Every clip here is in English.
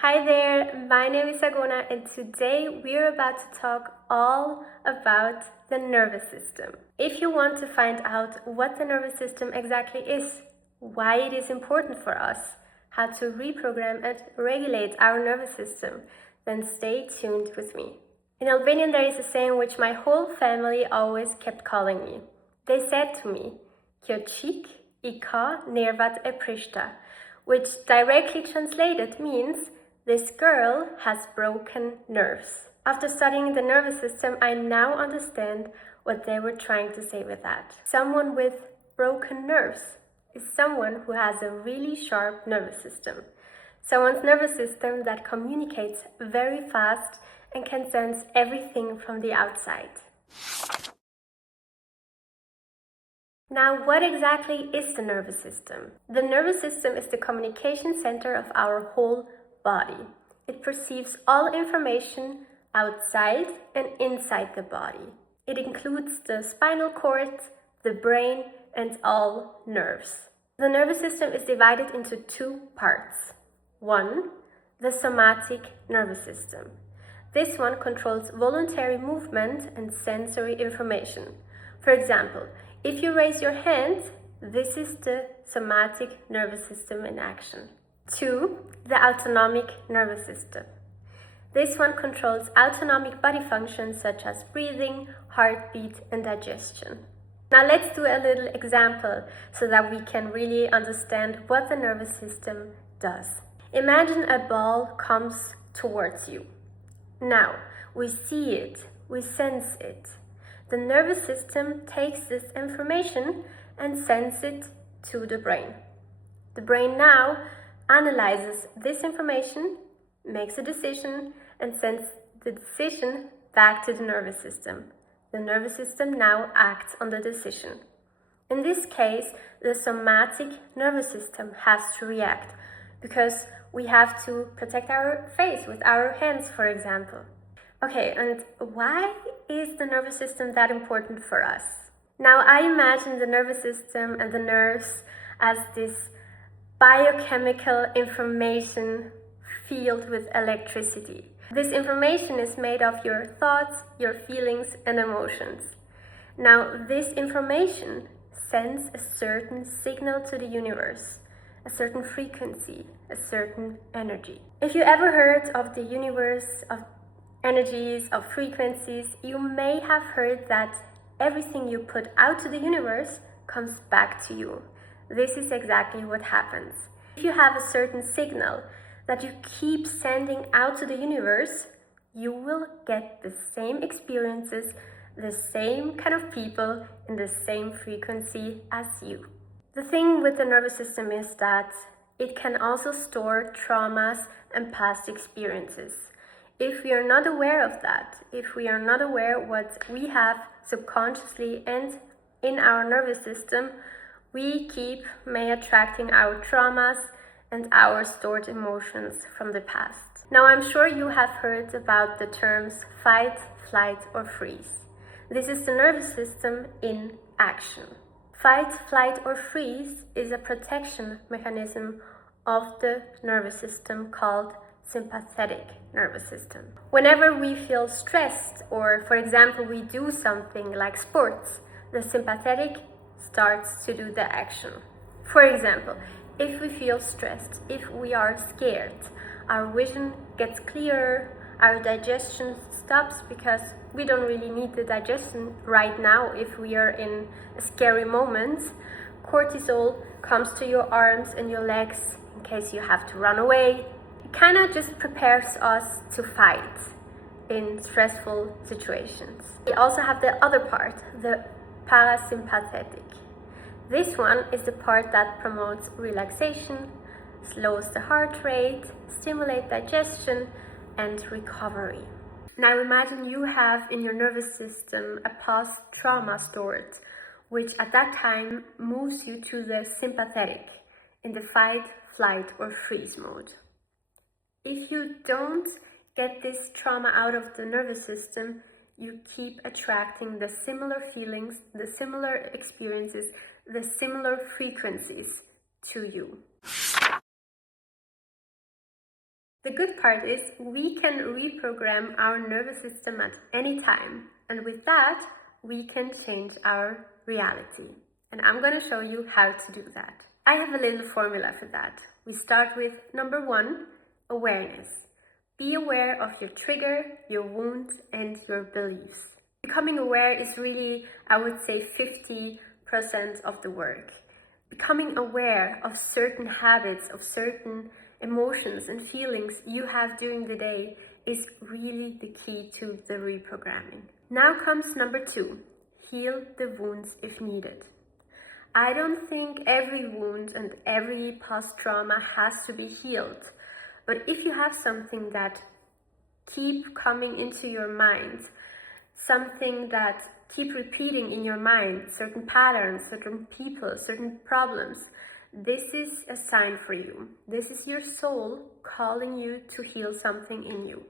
Hi there, my name is Agona and today we're about to talk all about the nervous system. If you want to find out what the nervous system exactly is, why it is important for us, how to reprogram and regulate our nervous system, then stay tuned with me. In Albanian there is a saying which my whole family always kept calling me. They said to me, "Kjo qik I ka nervat e prishta," which directly translated means this girl has broken nerves. After studying the nervous system, I now understand what they were trying to say with that. Someone with broken nerves is someone who has a really sharp nervous system. Someone's nervous system that communicates very fast and can sense everything from the outside. Now, what exactly is the nervous system? The nervous system is the communication center of our whole body. It perceives all information outside and inside the body. It includes the spinal cord, the brain, and all nerves. The nervous system is divided into two parts. One, the somatic nervous system. This one controls voluntary movement and sensory information. For example, if you raise your hand, this is the somatic nervous system in action. 2. The autonomic nervous system. This one controls autonomic body functions such as breathing, heartbeat, and digestion. Now let's do a little example so that we can really understand what the nervous system does. Imagine a ball comes towards you. Now, we see it, we sense it. The nervous system takes this information and sends it to the brain. The brain now analyzes this information, makes a decision, and sends the decision back to the nervous system. The nervous system now acts on the decision. In this case, the somatic nervous system has to react because we have to protect our face with our hands, for example. Okay, and why is the nervous system that important for us? Now, I imagine the nervous system and the nerves as this biochemical information field with electricity. This information is made of your thoughts, your feelings, and emotions. Now, this information sends a certain signal to the universe, a certain frequency, a certain energy. If you ever heard of the universe, of energies, of frequencies, you may have heard that everything you put out to the universe comes back to you. This is exactly what happens. If you have a certain signal that you keep sending out to the universe, you will get the same experiences, the same kind of people in the same frequency as you. The thing with the nervous system is that it can also store traumas and past experiences. If we are not aware of that, if we are not aware what we have subconsciously and in our nervous system, we may attracting our traumas and our stored emotions from the past. Now, I'm sure you have heard about the terms fight, flight, or freeze. This is the nervous system in action. Fight, flight, or freeze is a protection mechanism of the nervous system called sympathetic nervous system. Whenever we feel stressed, or for example, we do something like sports, the sympathetic starts to do the action. For example, if we feel stressed, if we are scared, our vision gets clearer, our digestion stops because we don't really need the digestion right now if we are in a scary moment. Cortisol comes to your arms and your legs in case you have to run away. It kind of just prepares us to fight in stressful situations. We also have the other part, the parasympathetic. This one is the part that promotes relaxation, slows the heart rate, stimulates digestion, and recovery. Now imagine you have in your nervous system a past trauma stored, which at that time moves you to the sympathetic, in the fight, flight, or freeze mode. If you don't get this trauma out of the nervous system, you keep attracting the similar feelings, the similar experiences, the similar frequencies to you. The good part is we can reprogram our nervous system at any time, and with that, we can change our reality. And I'm going to show you how to do that. I have a little formula for that. We start with number 1, awareness. Be aware of your trigger, your wound, and your beliefs. Becoming aware is really, I would say, 50% of the work. Becoming aware of certain habits, of certain emotions and feelings you have during the day is really the key to the reprogramming. Now comes number 2, heal the wounds if needed. I don't think every wound and every past trauma has to be healed, but if you have something that keep coming into your mind, something that keep repeating in your mind, certain patterns, certain people, certain problems, this is a sign for you. This is your soul calling you to heal something in you.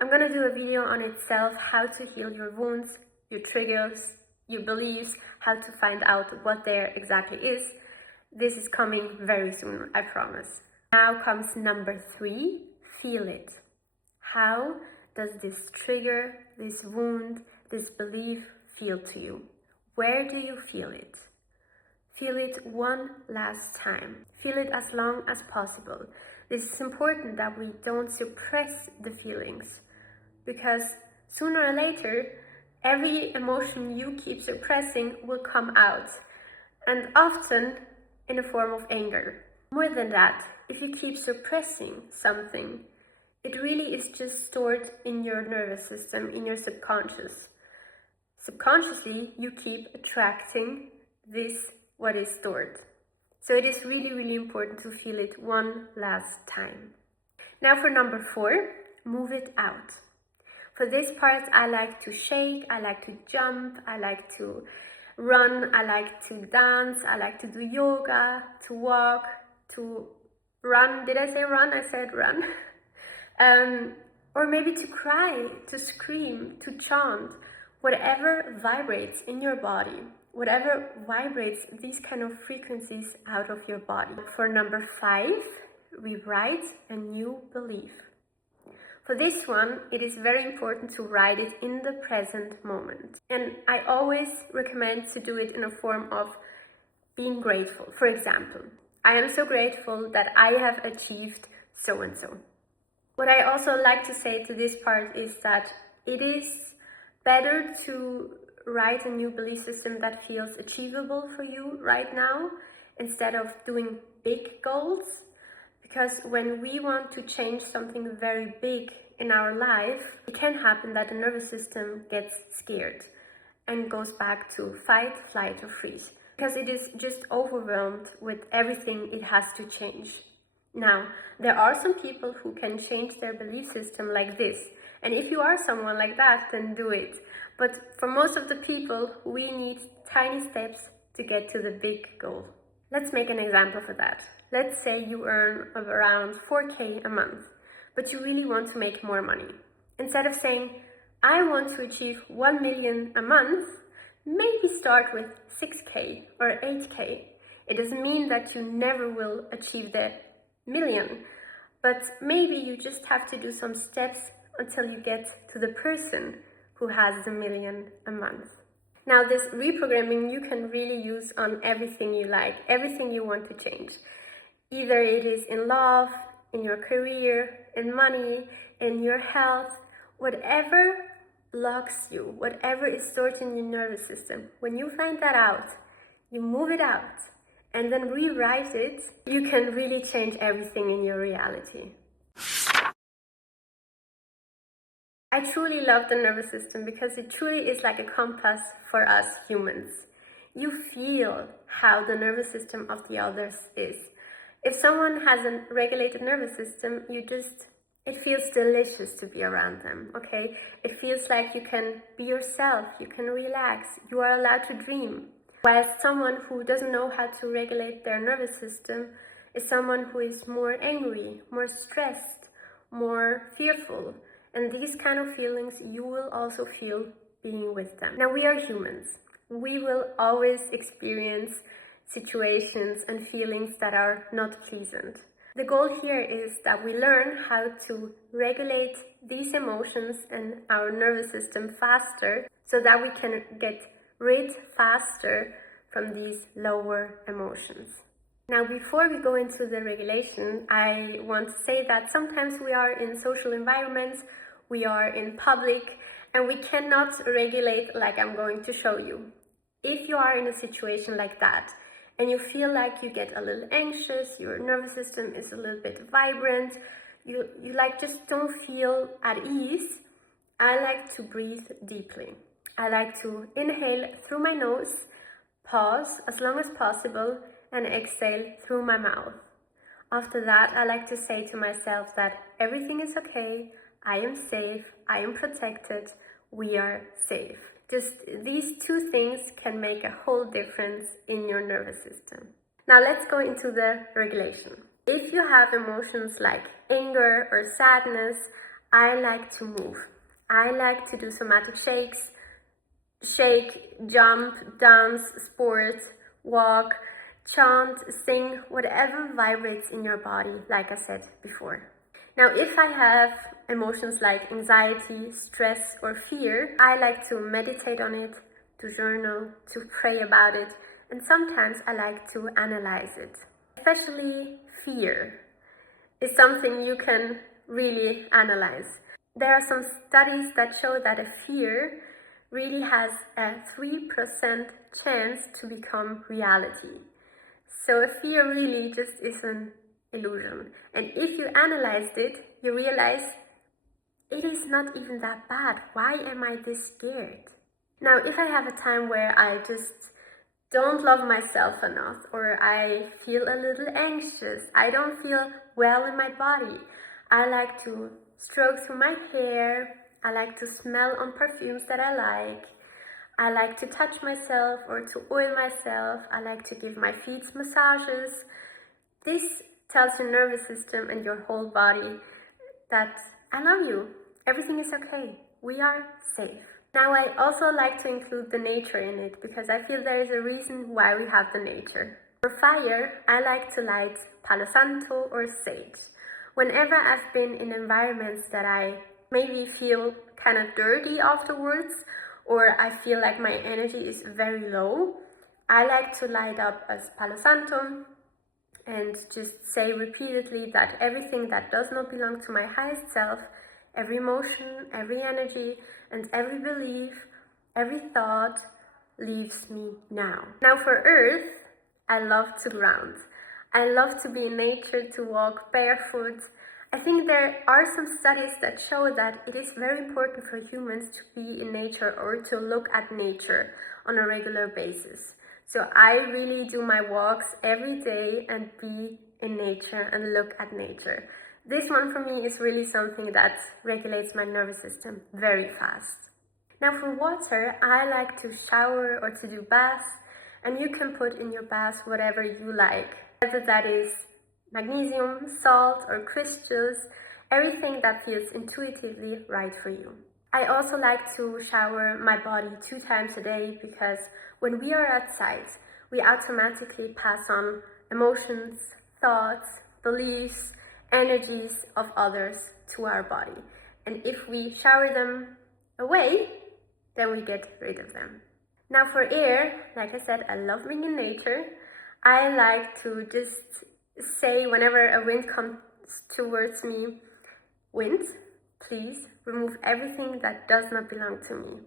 I'm going to do a video on itself, how to heal your wounds, your triggers, your beliefs, how to find out what there exactly is. This is coming very soon, I promise. Now comes number 3, feel it. How does this trigger, this wound, this belief feel to you? Where do you feel it? Feel it one last time. Feel it as long as possible. This is important that we don't suppress the feelings, because sooner or later, every emotion you keep suppressing will come out, and often in a form of anger. More than that, if you keep suppressing something, it really is just stored in your nervous system, in your subconscious. Subconsciously, you keep attracting what is stored. So it is really, really important to feel it one last time. Now for number 4, move it out. For this part, I like to shake, I like to jump, I like to run, I like to dance, I like to do yoga, to walk, to run. Did I say run? I said run. Or maybe to cry, to scream, to chant, whatever vibrates in your body, whatever vibrates these kind of frequencies out of your body. For number 5, we write a new belief. For this one, it is very important to write it in the present moment. And I always recommend to do it in a form of being grateful. For example, I am so grateful that I have achieved so and so. What I also like to say to this part is that it is better to write a new belief system that feels achievable for you right now instead of doing big goals. Because when we want to change something very big in our life, it can happen that the nervous system gets scared and goes back to fight, flight, or freeze. Because it is just overwhelmed with everything it has to change. Now, there are some people who can change their belief system like this. And if you are someone like that, then do it. But for most of the people, we need tiny steps to get to the big goal. Let's make an example for that. Let's say you earn around 4K a month, but you really want to make more money. Instead of saying, I want to achieve 1 million a month, maybe start with 6K or 8K. It doesn't mean that you never will achieve the million, but maybe you just have to do some steps until you get to the person who has the million a month. Now, this reprogramming you can really use on everything you like, everything you want to change. Either it is in love, in your career, in money, in your health, whatever blocks you, whatever is stored in your nervous system. When you find that out, you move it out and then rewrite it, you can really change everything in your reality. I truly love the nervous system because it truly is like a compass for us humans. You feel how the nervous system of the others is. If someone has a regulated nervous system, it feels delicious to be around them, okay? It feels like you can be yourself, you can relax, you are allowed to dream. Whilst someone who doesn't know how to regulate their nervous system is someone who is more angry, more stressed, more fearful. And these kind of feelings you will also feel being with them. Now, we are humans. We will always experience situations and feelings that are not pleasant. The goal here is that we learn how to regulate these emotions and our nervous system faster so that we can get rid faster from these lower emotions. Now, before we go into the regulation, I want to say that sometimes we are in social environments, we are in public, and we cannot regulate like I'm going to show you. If you are in a situation like that, and you feel like you get a little anxious, your nervous system is a little bit vibrant, you like just don't feel at ease, I like to breathe deeply. I like to inhale through my nose, pause as long as possible, and exhale through my mouth. After that, I like to say to myself that everything is okay, I am safe, I am protected, we are safe. Just these two things can make a whole difference in your nervous system. Now let's go into the regulation. If you have emotions like anger or sadness, I like to move. I like to do somatic shakes, shake, jump, dance, sport, walk, chant, sing, whatever vibrates in your body, like I said before. Now, if I have emotions like anxiety, stress, or fear, I like to meditate on it, to journal, to pray about it, and sometimes I like to analyze it. Especially fear is something you can really analyze. There are some studies that show that a fear really has a 3% chance to become reality. So a fear really just is an illusion. And if you analyzed it, you realize it is not even that bad. Why am I this scared? Now, if I have a time where I just don't love myself enough, or I feel a little anxious, I don't feel well in my body, I like to stroke through my hair, I like to smell on perfumes that I like to touch myself or to oil myself, I like to give my feet massages. This tells your nervous system and your whole body that I love you, everything is okay, we are safe. Now, I also like to include the nature in it because I feel there is a reason why we have the nature. For fire, I like to light Palo Santo or sage. Whenever I've been in environments that I maybe feel kind of dirty afterwards, or I feel like my energy is very low, I like to light up a Palo Santo and just say repeatedly that everything that does not belong to my highest self, every emotion, every energy, and every belief, every thought leaves me now. Now for Earth, I love to ground. I love to be in nature, to walk barefoot. I think there are some studies that show that it is very important for humans to be in nature or to look at nature on a regular basis. So I really do my walks every day and be in nature and look at nature. This one for me is really something that regulates my nervous system very fast. Now for water, I like to shower or to do baths, and you can put in your bath whatever you like, whether that is magnesium, salt, or crystals, everything that feels intuitively right for you. I also like to shower my body 2 times a day because when we are outside, we automatically pass on emotions, thoughts, beliefs, energies of others to our body. And if we shower them away, then we get rid of them. Now for air, like I said, I love being in nature. I like to just say whenever a wind comes towards me, wind, please remove everything that does not belong to me.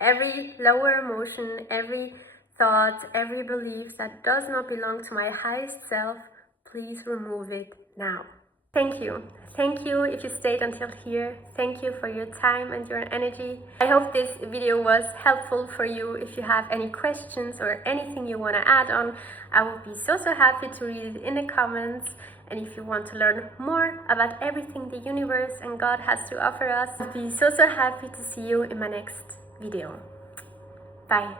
Every lower emotion, every thought, every belief that does not belong to my highest self, please remove it now. Thank you. Thank you if you stayed until here. Thank you for your time and your energy. I hope this video was helpful for you. If you have any questions or anything you want to add on, I will be so happy to read it in the comments. And if you want to learn more about everything the universe and God has to offer us, I'll be so happy to see you in my next video. Bye.